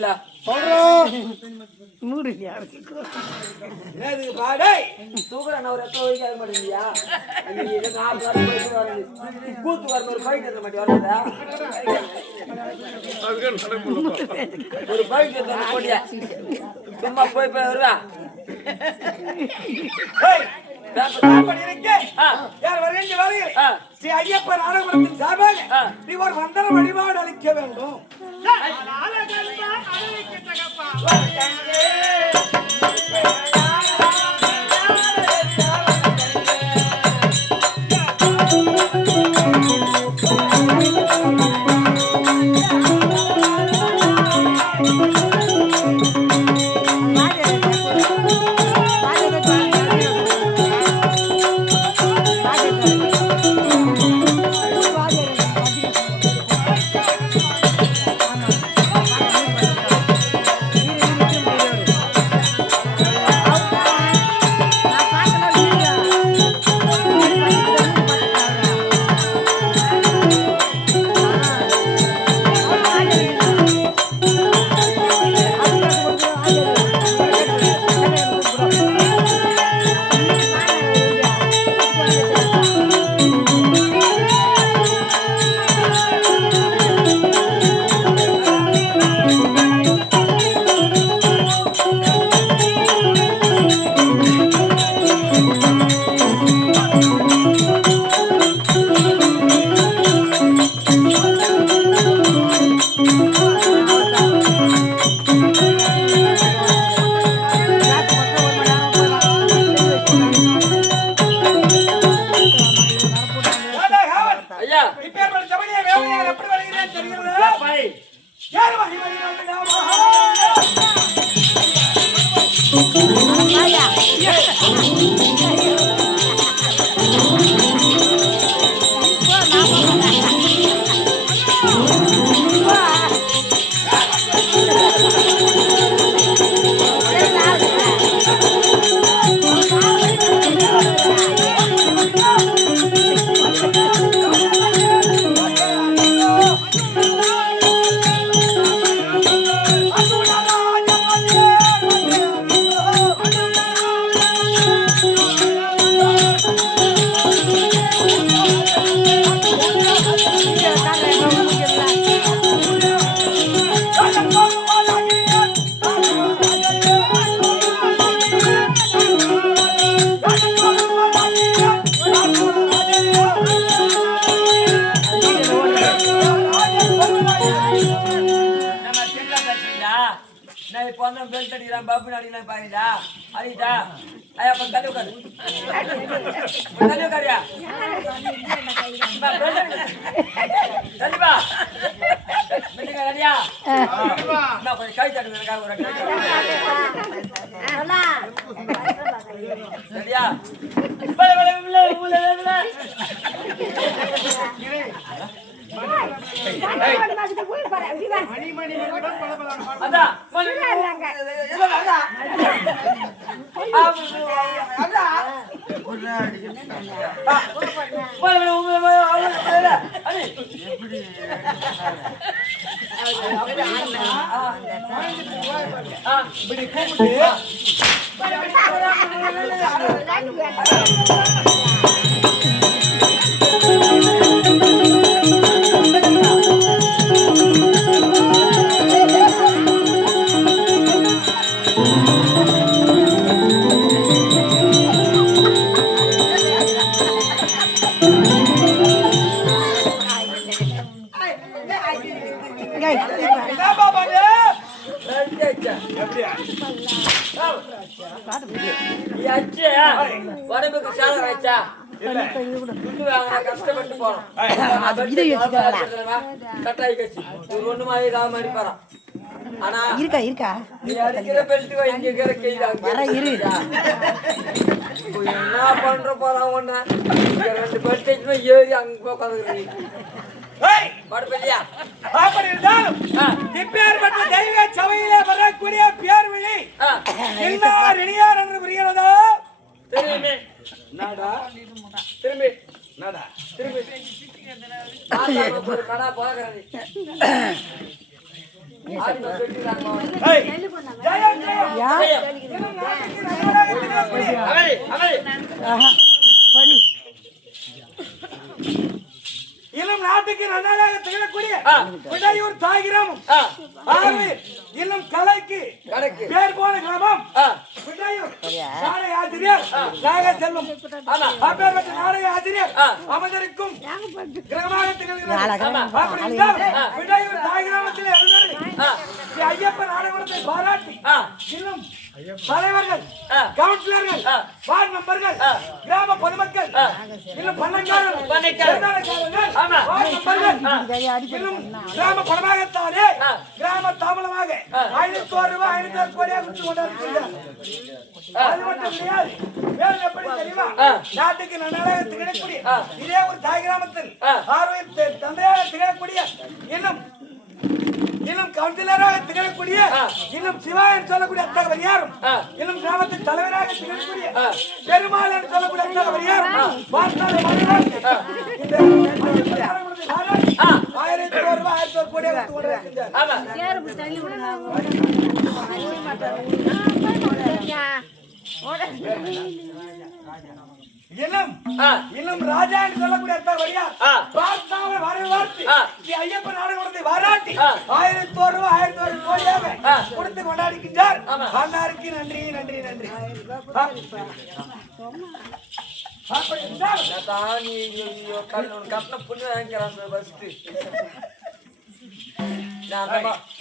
இல்ல மூடு பாடே தூக்குறேன் ஒரு எத்தனை வரைக்கும் ஆக மாட்டேங்கியா கூத்து வர ஒரு பைக் எடுத்த மாட்டேன் வராதா ஒரு பைக் எடுத்த போட்டியா சும்மா போய் வருவா ஸ்ரீ ஐயப்பன் ஆடம்பரத்தின் சார்பாக நீ ஒரு மந்திர வழிபாடு அளிக்க வேண்டும். பெல்ட் அடிக்கிறான் பாபு அடிக்கலாம் பாருடா அடிடா ஐயா கொஞ்சம் தள்ளி உட்காரு தள்ளி உட்காரியா தள்ளிப்பா பெல்லுங்க ரெடியா நான் கொஞ்சம் கை தட்டு எனக்காக ஒரு ரெடியா உடம்புக்கு சாதம் ஆயிடுச்சா கஷ்டப்பட்டு போறோம் கட்டாய் கட்சி ஒண்ணு மாதிரி ராம அடிப்பாரான் ஆனா இருக்கா இருக்கா நீ அடிக்கிற பெல்ட் இங்க இருக்கிற என்ன பண்ற போறான் ஒண்ணு ரெண்டு பெல்ட் ஏறி அங்க உட்காந்து தெய்வ சபையிலே வரக்கூடிய பேர் விழி எல்லார் இனியார் என்று புரிகிறதா? திரும்பி நாடா திரும்பி நாடா திரும்பி கடா போகிறேன் ஆடின சொல்லிட்டாங்க ஏய், ஜெயம், ஜெயம். அவை அவை இளம் நாட்டுக்கு நன்றாக திகழக்கூடிய விடையூர் தாய் கிராமம் இளம் கலைக்கு கணக்கு பேர் போன கிராமம் விடையூர் நாடக ஆசிரியர் நாக செல்வம் அப்பேற்பட்ட நாடக ஆசிரியர் அமர்ந்திருக்கும் கிராமமாக திகழ்கிறது. அப்படி என்றால் விடையூர் தாய் கிராமத்தில் எழுந்தது ஐயப்பன் நாடகத்தை பாராட்டி இன்னும் தலைவர்கள், கவுன்சிலர்கள், வார்டு மெம்பர்கள், கிராம பொதுமக்கள், இன்னும் பண்ணைக்காரர்கள், வார்டு மெம்பர்கள், இன்னும் கிராம பணமாகத்தானே கிராம தாமலமாக 501 ரூபாய் 500 கோடியாக கொடுத்து கொண்டிருக்கிறார். அது மட்டும் கிடையாது. வேறு எப்படி தெரியுமா? நாட்டுக்கு நன்றாக திகழக்கூடிய இதே ஒரு தாய் கிராமத்தில் தந்தையாக திகழக்கூடிய இன்னும் கவுன்சிலராக திகழக்கூடிய இன்னும் சிவா என்று சொல்லக்கூடிய அத்தகவர் யாரும் இன்னும் கிராமத்தின் தலைவராக திகழக்கூடிய பெருமாள் என்று சொல்லக்கூடிய அத்தகவர் யாரும் 1001 ரூபாய் 1000 கோடியாக இன்னும் ராஜா என்று சொல்லக்கூடிய அத்தகவர் யார் பார்த்தாவை வரவேற்று ஐயப்பன் நாடகத்தை பாராட்டி 1001 ரூபாய் 1001 கோடியாக கொடுத்து கொண்டாடுகின்றார். அன்னாருக்கு நன்றி நன்றி நன்றி.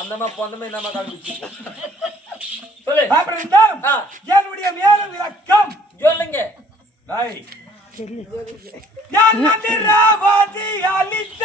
அந்தமா பொந்தமே நம்ம காமிச்சு என்னுடைய மேலும் விளக்கம் சொல்லுங்க. ராவாதி அளித்த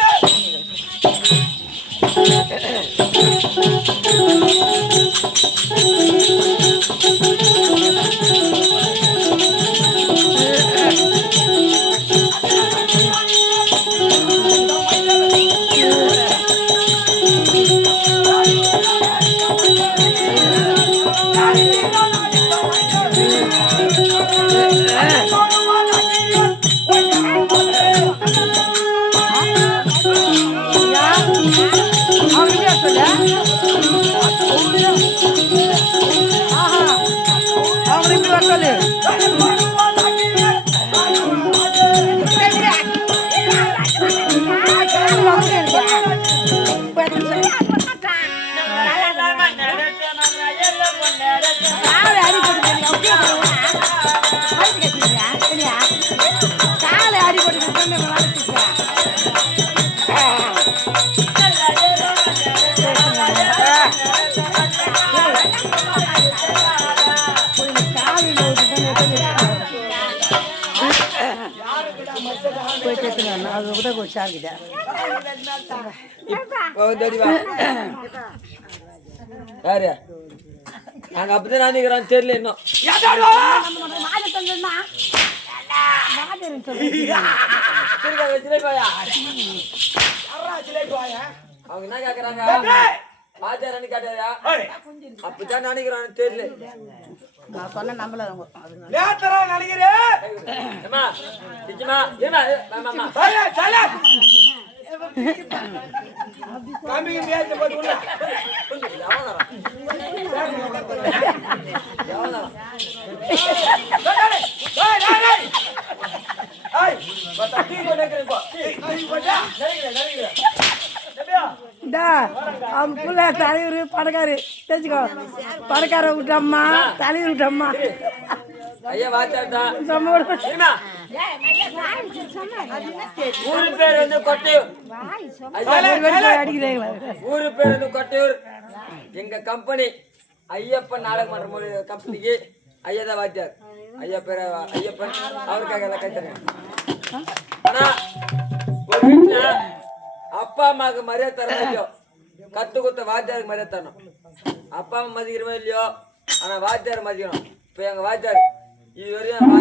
யாரு நாங்க அப்படிதான் நினைக்கிறோம் தெரியல இன்னும் அவங்க என்ன கேக்குறாங்க ஆச்சாரன்னு கேட்டாயா அப்படித்தான் நினைக்கிறான்னு தெரியல. நான் சொன்ன நம்பல தலைவர் பணக்காரு தெரிஞ்சுக்கோ பணக்கார விட்டம்மா தலைவர் விட்டம்மா ஐயா வாச்சாட்டா ஊரு பேர் வந்து கொட்டையூர். ஊரு பேர் வந்து கொட்டையூர். எங்க கம்பெனி ஐயப்பன் நாடக மன்ற கம்பெனிக்கு ஐயா தான் வாத்தியார். ஐயா பேர ஐயப்பன் அவருக்காக எல்லாம் கைத்தறேன். ஆனா ஒரு வீட்டுல அப்பா அம்மாவுக்கு மரியாதை தரணும் இல்லையோ கத்து கொடுத்த வாத்தியாருக்கு மரியாதை தரணும். அப்பா அம்மா மதிக்கிறோமோ இல்லையோ ஆனா வாத்தியார் மதிக்கணும். இப்ப எங்க வாத்தியார் இது வரையும்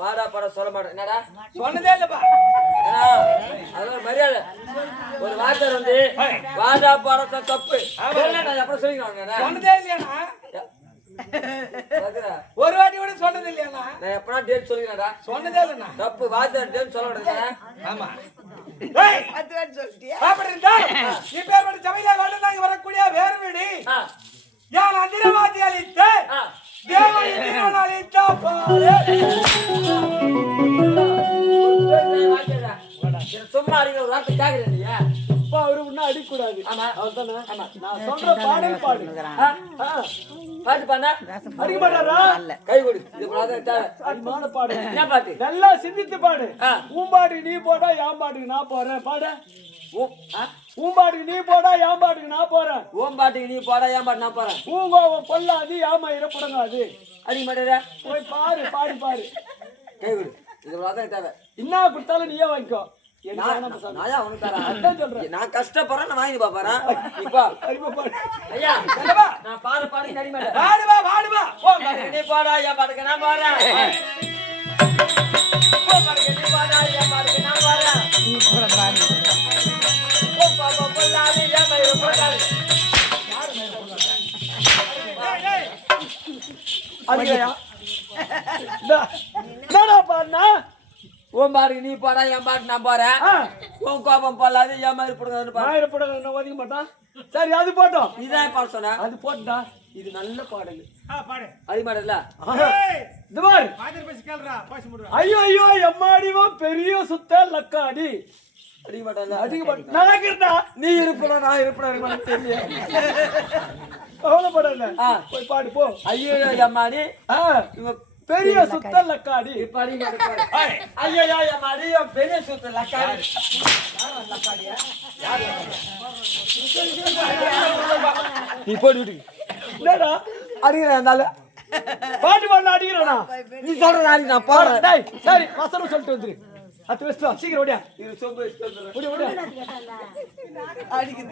வாடா படம் சொல்ல மாட்டேன். என்னடா சொன்னதே இல்லப்பா. ஏன்னா அதெல்லாம் மரியாதை. ஒரு வாத்தியார் வந்து வாடா படத்தை தப்பு அப்புறம் சொல்லிக்கலாம். சொன்னதே இல்லையாண்ணா ஒரு வாட்டி கூட சொன்னது இல்லையாண்ணா. நான் எப்பனா டேட் சொல்லிக்கிறேன்டா. சொன்னதே இல்லைண்ணா தப்பு வாத்தியார் டேட் சொல்ல விடுங்க. ஆமா வரக்கூடிய வேறு விடு ஆ, யான் அந்திரவாதி அளித்த ஆ. தேவன் அளித்த பாரு சும்மா அடிக்கிற ஒரு வார்த்தை கேக்குறேன் நீங்க. அப்பா அவரு முன்ன அடிக்க கூடாது ஆமா. அவர்தானே நான் சொல்ற பாடல் பாடு ஆ, பாட்டு பாண்ணா அடிக்க மாட்டாரா கை கொடு. இது பாட்டு தேவை. அடிமான பாடு என்ன பாட்டு? நல்லா சிந்தித்து பாடு ஆ. ஊம்பாட்டுக்கு நீ போடா என் பாட்டுக்கு நான் போறேன் பாடு ஆ? ஊம்பாட்டுக்கு நீ போடா என் பாட்டுக்கு நான் போறேன் ஓம் பாட்டுக்கு நீ போடா, ஏன் பாட்டு நான் போறேன். ஊங்கோவம் பொல்லாது ஏமாயிர புடங்காது அடிக்க மாட்டேற. போய் பாரு பாடு பாரு கை கொடு. இது பாட்டு தேவை. என்ன கொடுத்தாலும் நீயே வாங்கிக்கோ எனக்கு வேணாம் பசங்க. நான் ஏன் உனக்கு தரேன்? அதான் சொல்றேன் நான் கஷ்டப்படுறேன், நான் வாங்கி பாப்பறேன். இப்போ அறிவா பாடு ஐயா என்னப்பா? நான் பாடு பாடு கடி மாட்டேன். பாடுவா பாடுவா ஓம் பாட்டுக்கு நீ போடா, ஏன் பாட்டுக்கு நான் போறேன். ஓம் பாட்டுக்கு நீ போடா, ஏன் பாட்டுக்கு நான் போறேன். ஓம் பாப்பா பொல்லாது, ஏன் மயிறு பொல்லாது. அடிக்கலையா என்னடா பாடுனா ஓம் பாட்டுக்கு நீ போடா, ஏன் பாட்டு நான் போறேன். உன் கோபம் பொல்லாது, ஏன் மயிறு பொல்லாதுன்னு பாரு. ஆயிரம் புடங்க என்ன ஒதுக்க மாட்டான் சரி அது போட்டோம் இதான் பாட சொன்ன. அது போட்டா இது நல்ல பாடல் அடி மாட்டல. இந்த பாரு ஐயோ ஐயோ எம்மாடிவோ பெரிய சுத்த லக்காடி அடிக்க மாட்டல. அடிக்க மாட்டேன் நடக்கிறதா நீ இருப்படா, நான் இருப்படா, எனக்கு தெரியும். கவலைப்படாத ஆ. போய் பாடு போ ஐயோ அம்மாடி ஆ, இவன் பெரிய சுத்த லக்காடி இப்ப அடிக்க மாட்டேன். ஐயோ அம்மாடி இவன் பெரிய சுத்த லக்காடி. நீ போடு விட்டு என்னடா அடிக்கிறேன் இருந்தாலும் பாட்டு பாடல அடிக்கிறானா நீ சொல்ற நாளைக்கு நான் போறேன். டேய் சரி வசனம் சொல்லிட்டு வந்துரு அத்து வெஸ்ட் சீக்கிரம் ஓடியா இது சொம்பு சொல்றேன். ஓடி ஓடியா அடிக்குது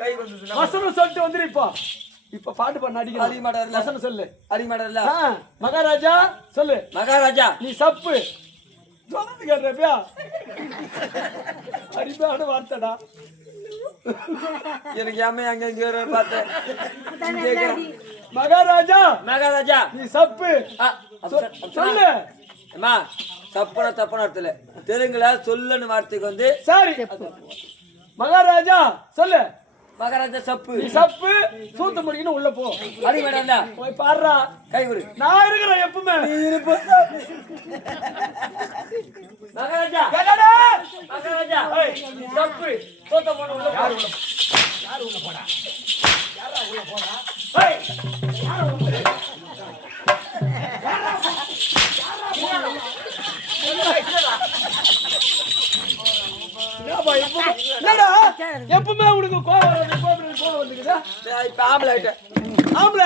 கை வந்தது. வசனம் சொல்லிட்டு வந்துரு இப்போ இப்ப பாட்டு பாட அடிக்கிறான் அடிக்க மாட்டாருல. வசனம் சொல்லு அடிக்க மாட்டாருல. ஆ, மகாராஜா சொல்லு மகாராஜா நீ சப்பு சொல்றது கேட்றப்பியா அடிப்பாடு வார்த்தைடா எனக்கு ஏமே அங்க இங்க வர பார்த்தேன். மகாராஜா மகாராஜா நீ சப்பு ஆ, சொல்லு அம்மா தப்புன தப்புன அர்த்தத்துல தெலுங்குல சொல்லுன்னு வார்த்தைக்கு வந்து சரி மகாராஜா சொல்லு மகாராஜா சப்பு. நீ சப்பு சூத்த முடிக்கணும் உள்ள போ அடி மாட்டாருல. போய் பாடுறா கை கொடு. நான் இருக்கிறேன் எப்பவுமே மகாராஜா என்னடா? மகாராஜா நீ சப்பு சோத்த போட உள்ள யார் உள்ள என்னடா எப்பவுமே உனக்கு கோவம் வருதுக்குதா இப்ப ஆம்பளை ஆயிட்டேன். ஆம்பளை